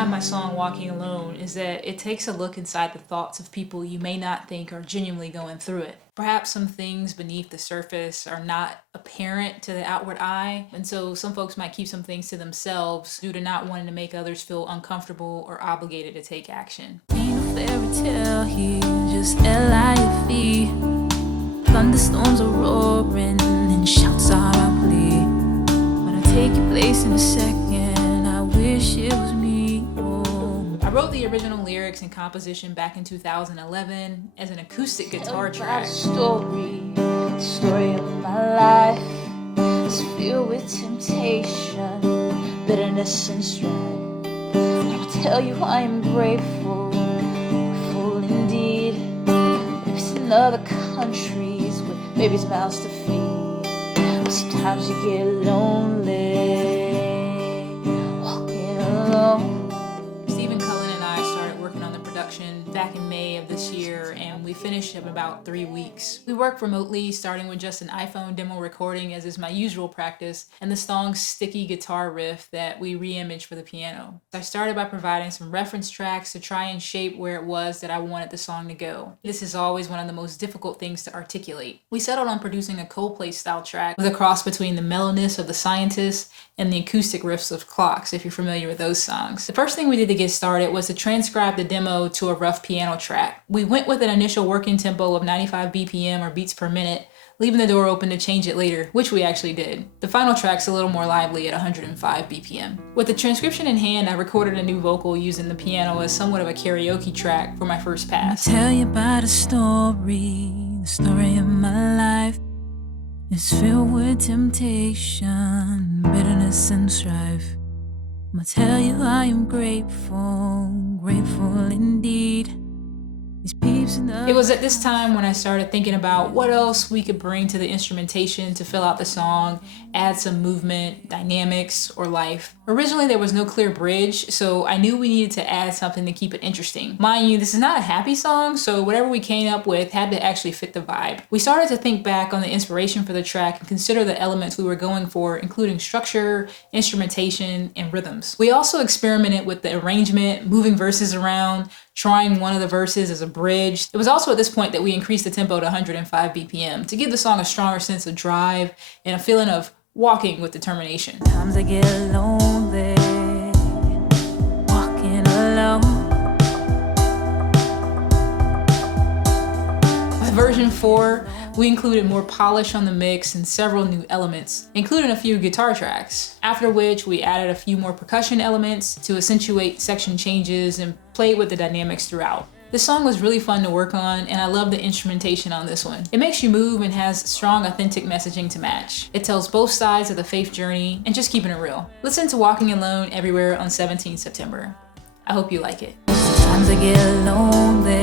behind my song Walking Alone is that it takes a look inside the thoughts of people you may not think are genuinely going through it. Perhaps some things beneath the surface are not apparent to the outward eye, and so some folks might keep some things to themselves due to not wanting to make others feel uncomfortable or obligated to take action. Ain't no fairy tale here, just life. Thunderstorms are roaring and shouts are our plea. When I take your place in a second, I wish it was me. Oh. I wrote the original lyrics and composition back in 2011 as an acoustic guitar track. The story of my life is filled with temptation, bitterness and strife. I'll tell you I am grateful indeed. Lives in other countries with babies' mouths to feed. But sometimes you get lonely, walking alone. Back in May of this year, and we finished in about 3 weeks. We worked remotely, starting with just an iPhone demo recording, as is my usual practice, and the song's sticky guitar riff that we re-imaged for the piano. I started by providing some reference tracks to try and shape where it was that I wanted the song to go. This is always one of the most difficult things to articulate. We settled on producing a Coldplay-style track with a cross between the mellowness of The Scientist and the acoustic riffs of Clocks, if you're familiar with those songs. The first thing we did to get started was to transcribe the demo to a rough piano track. We went with an initial working tempo of 95 BPM or beats per minute, leaving the door open to change it later, which we actually did. The final track's a little more lively at 105 BPM. With the transcription in hand, I recorded a new vocal using the piano as somewhat of a karaoke track for my first pass. I'll tell you about the story of my life. It's filled with temptation, bitterness and strife. I'll tell you I am grateful indeed. These peeps in the It was at this time when I started thinking about what else we could bring to the instrumentation to fill out the song, add some movement, dynamics, or life. Originally there was no clear bridge, so I knew we needed to add something to keep it interesting. Mind you, this is not a happy song, so whatever we came up with had to actually fit the vibe. We started to think back on the inspiration for the track and consider the elements we were going for, including structure, instrumentation, and rhythms. We also experimented with the arrangement, moving verses around, trying one of the verses as a bridge. It was also at this point that we increased the tempo to 105 BPM to give the song a stronger sense of drive and a feeling of walking with determination. Sometimes I get lonely, walking alone. With version 4, we included more polish on the mix and several new elements, including a few guitar tracks, after which we added a few more percussion elements to accentuate section changes and played with the dynamics throughout. This song was really fun to work on, and I love the instrumentation on this one. It makes you move and has strong, authentic messaging to match. It tells both sides of the faith journey and just keeping it real. Listen to Walking Alone everywhere on 17 September. I hope you like it. Sometimes I get lonely,